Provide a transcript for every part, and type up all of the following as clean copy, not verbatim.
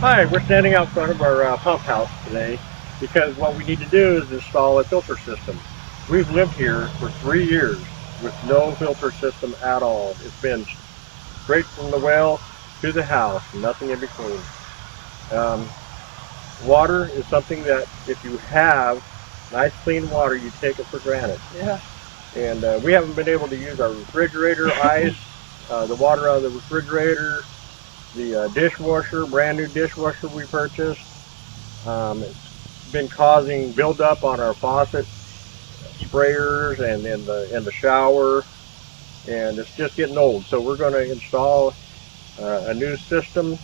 Hi, we're standing out front of our pump house today because what we need to do is install a filter system. We've lived here for 3 years with no filter system at all. It's been straight from the well to the house, nothing in between. Um, Water is something that if you have nice clean water, you take it for granted. Yeah. And we haven't been able to use our refrigerator ice, the water out of the refrigerator, the dishwasher, brand new dishwasher we purchased. It's been causing buildup on our faucet sprayers and in the shower, and it's just getting old. So we're going to install a new system.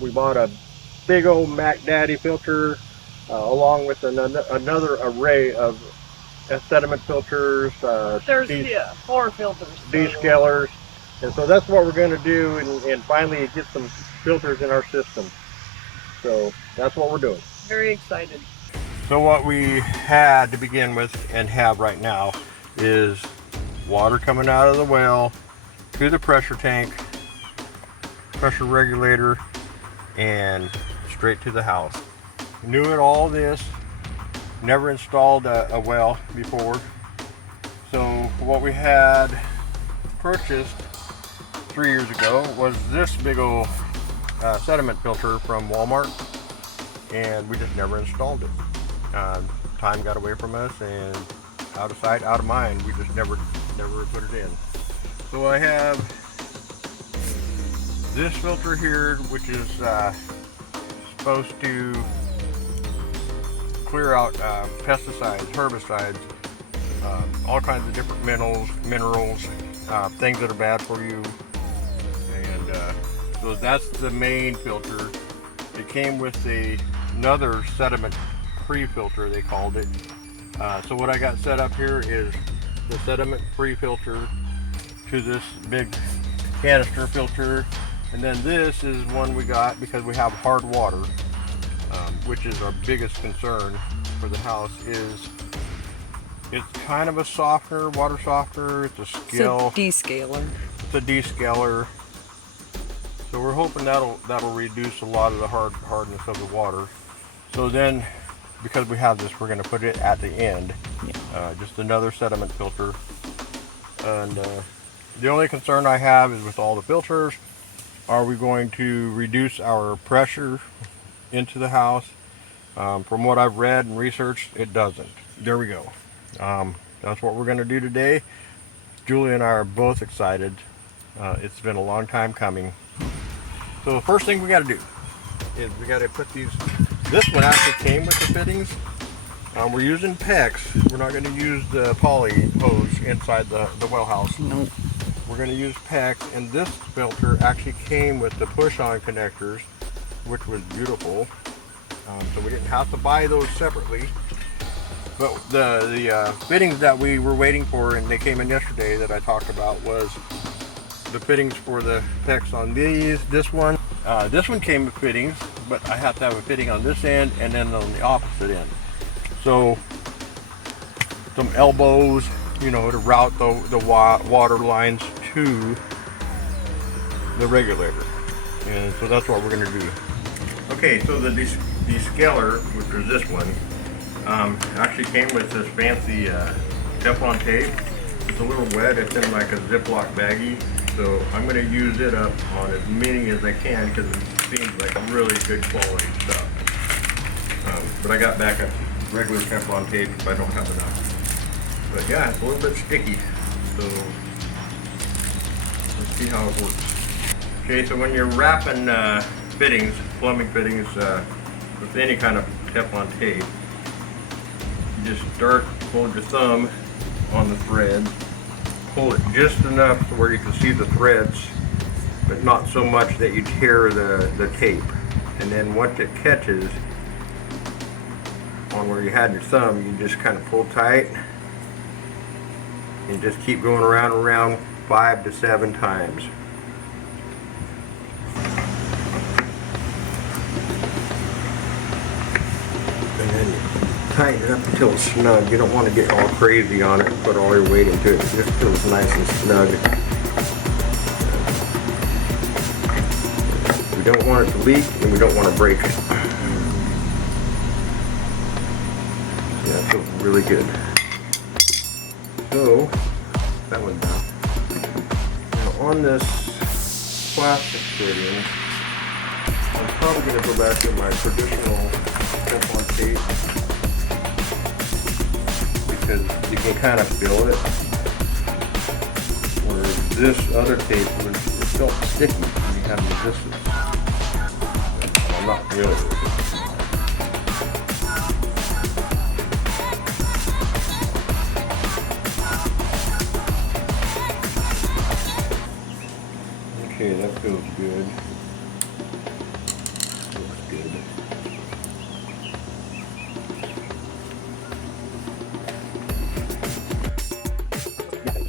We bought a big old Mac Daddy filter along with another array of sediment filters, There's 4 filters. descalers, and so that's what we're going to do, and finally get some filters in our system. So that's what we're doing. Very excited. So what we had to begin with and have right now is water coming out of the well to the pressure tank, pressure regulator, and straight to the house. Knew it all this, never installed a well before. So what we had purchased 3 years ago was this big old sediment filter from Walmart, and we just never installed it. Time got away from us, and out of sight, out of mind, we just never put it in. So I have this filter here, which is supposed to clear out pesticides, herbicides, all kinds of different minerals, things that are bad for you. And so that's the main filter. It came with another sediment pre-filter, they called it. So what I got set up here is the sediment pre-filter to this big canister filter, and then this is one we got because we have hard water, which is our biggest concern for the house. Is it's kind of a softener, water softener. It's a scale. It's a descaler. It's a descaler. So we're hoping that'll reduce a lot of the hardness of the water. So then, because we have this, we're going to put it at the end. Yeah. Just another sediment filter. And the only concern I have is with all the filters, are we going to reduce our pressure into the house? From what I've read and researched, it doesn't. There we go. That's what we're going to do today. Julie and I are both excited. It's been a long time coming. So the first thing we got to do is we got to put these. This one actually came with the fittings. We're using PEX. We're not going to use the poly hose inside the well house. Nope. We're going to use PEX, and this filter actually came with the push-on connectors, which was beautiful. So we didn't have to buy those separately. But the fittings that we were waiting for, and they came in yesterday, that I talked about, was the fittings for the PEX on this one. This one came with fittings, but I have to have a fitting on this end and then on the opposite end. So some elbows, to route the water lines to the regulator. And so that's what we're going to do. Okay, so the descaler, which is this one, actually came with this fancy Teflon tape. It's a little wet. It's in like a Ziploc baggie. So I'm going to use it up on as many as I can because it seems like really good quality stuff. But I got back a regular Teflon tape if I don't have enough. But yeah, it's a little bit sticky. So let's see how it works. Okay, so when you're wrapping fittings, plumbing fittings, with any kind of Teflon tape, you just hold your thumb on the thread, pull it just enough to where you can see the threads, but not so much that you tear the tape. And then once it catches on where you had your thumb, you just kind of pull tight and just keep going around and around 5 to 7 times. And then you tighten it up until it's snug. You don't want to get all crazy on it and put all your weight into it. Just until it's nice and snug. We don't want it to leak and we don't want to break it. Yeah, it feels really good. So, that one's done. Now on this plastic fitting, I'm probably going to go back to my traditional Teflon tape because you can kind of feel it. Whereas this other tape it felt sticky when you have resistance. I'm not really. Okay, that feels good. Looks good. Hand tight.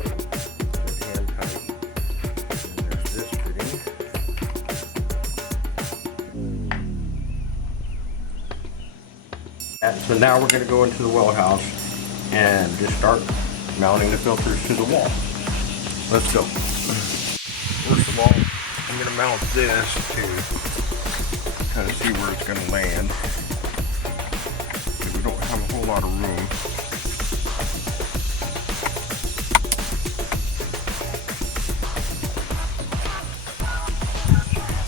And there's this fitting. So now we're going to go into the well house and just start mounting the filters to the wall. Let's go. First of all, I'm going to mount this to kind of see where it's going to land. Because we don't have a whole lot of room.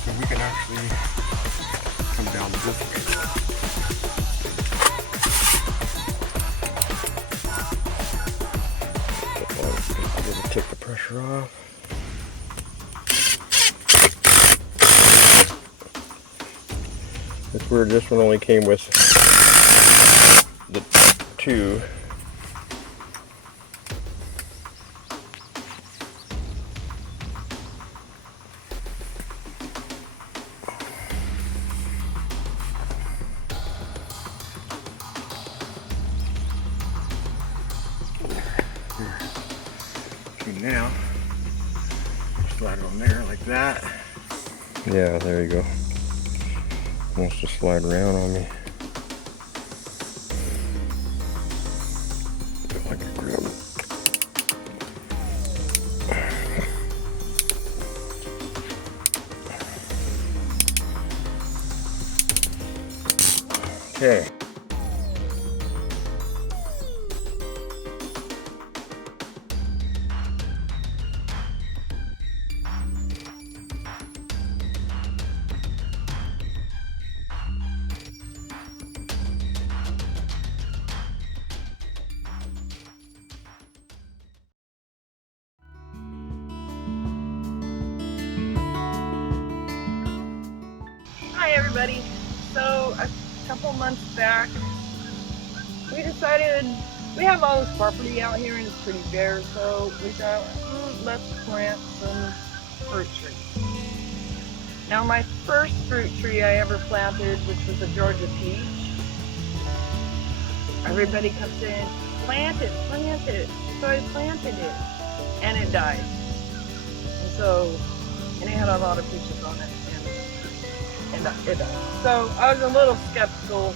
So we can actually come down this way. Take the pressure off. It's weird, this one only came with the two. Now, slide it on there like that. Yeah, there you go. Wants to slide around on me. Feel like a grab. Okay. Hi everybody. So a couple months back, we decided we have all this property out here and it's pretty bare, so we thought, let's plant some fruit trees. Now my first fruit tree I ever planted, which was a Georgia peach, everybody kept saying, plant it, plant it. So I planted it and it died. And it had a lot of peaches on it. And it died. So I was a little skeptical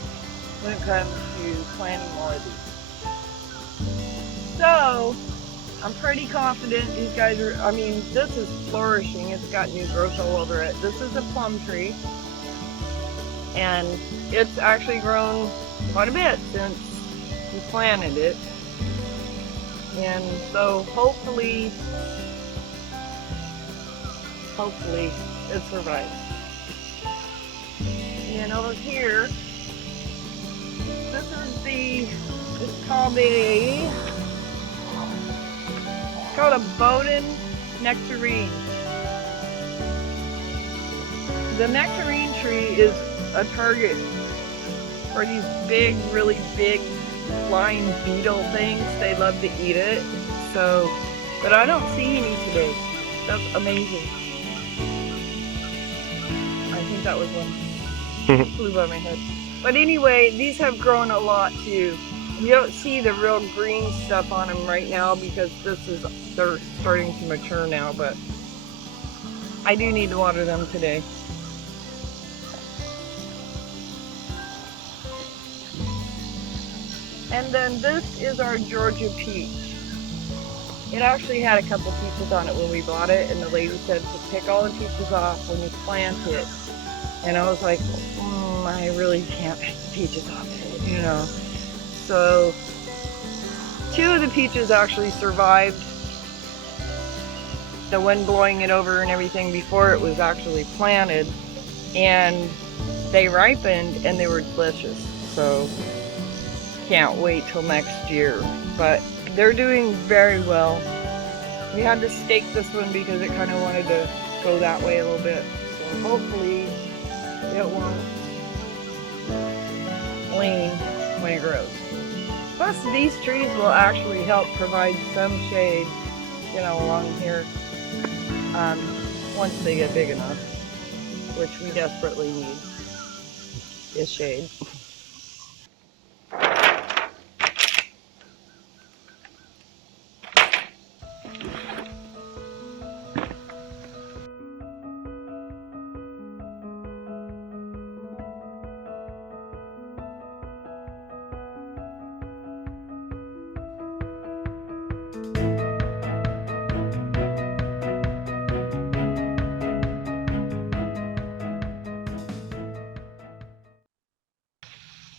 when it comes to planting more of these. So I'm pretty confident these guys are, this is flourishing. It's got new growth all over it. This is a plum tree. And it's actually grown quite a bit since we planted it. And so hopefully it survives. And over here, it's called a Bowden nectarine. The nectarine tree is a target for these big, really big flying beetle things. They love to eat it. So, but I don't see any today. That's amazing. I think that was one. Flew by my head. But anyway, these have grown a lot too. You don't see the real green stuff on them right now because they're starting to mature now, but I do need to water them today. And then this is our Georgia peach. It actually had a couple peaches on it when we bought it, and the lady said to pick all the peaches off when you plant it And I was like, I really can't pick the peaches off, you know. So 2 of the peaches actually survived the wind blowing it over and everything before it was actually planted, and they ripened and they were delicious. So can't wait till next year. But they're doing very well. We had to stake this one because it kind of wanted to go that way a little bit. So hopefully it won't lean when it grows. Plus these trees will actually help provide some shade, you know, along here once they get big enough, which we desperately need is shade.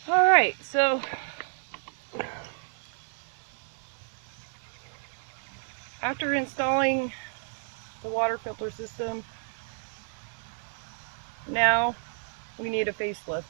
Alright, so after installing the water filter system, now we need a facelift.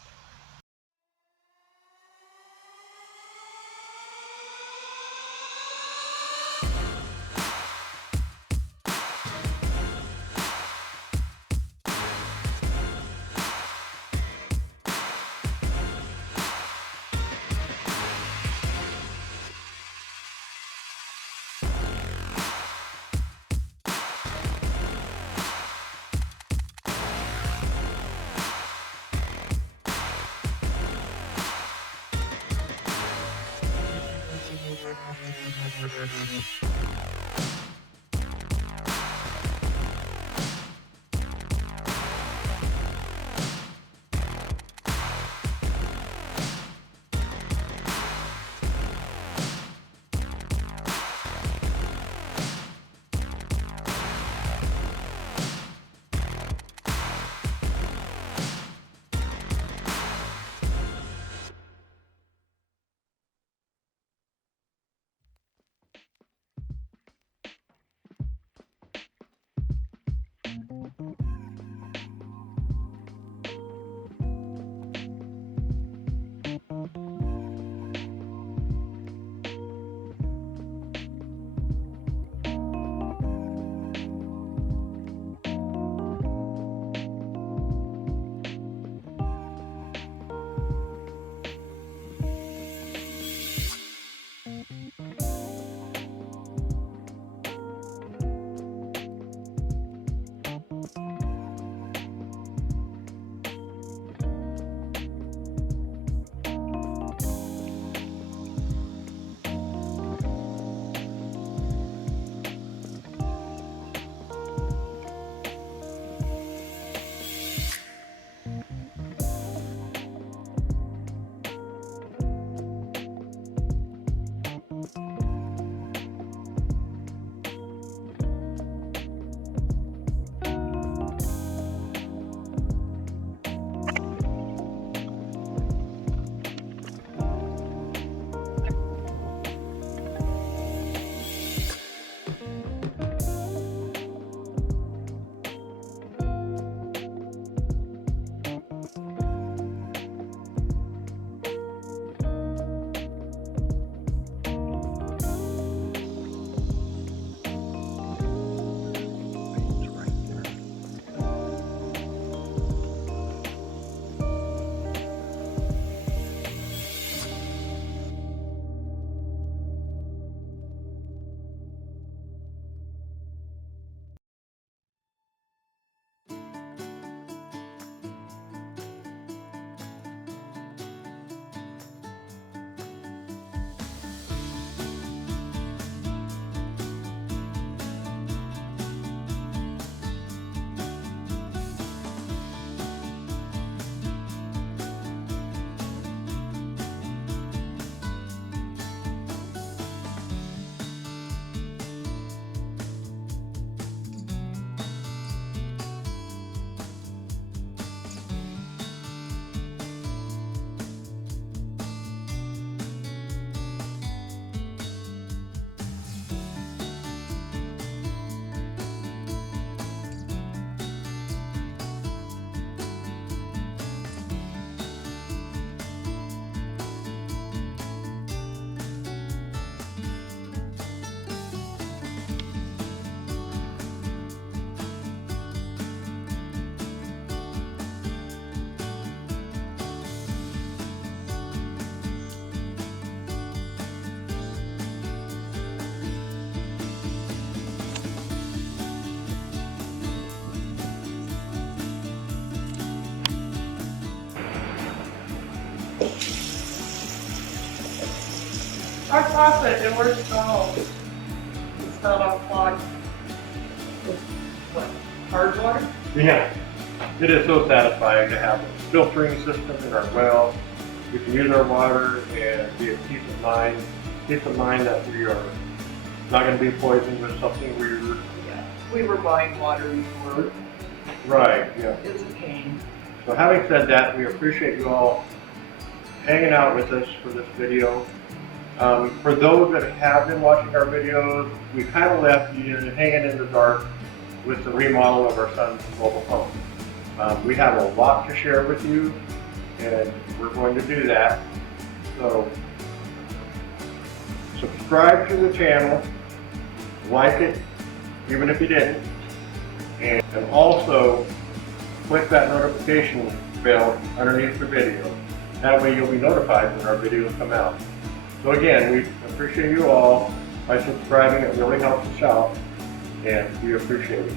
Our faucet, it works well. It's not on clogged. With what? Hard water? Yeah, it is so satisfying to have a filtering system in our well. We can use our water and be at peace of mind. Peace of mind that we are not going to be poisoned with something weird. Yeah. We were buying water before. Right, yeah. It's a pain. So having said that, we appreciate you all hanging out with us for this video. For those that have been watching our videos, we kind of left you hanging in the dark with the remodel of our son's mobile home. We have a lot to share with you, and we're going to do that. So subscribe to the channel, like it, even if you didn't, and also click that notification bell underneath the video. That way you'll be notified when our videos come out. So again, we appreciate you all by subscribing. It really helps us out, and we appreciate it.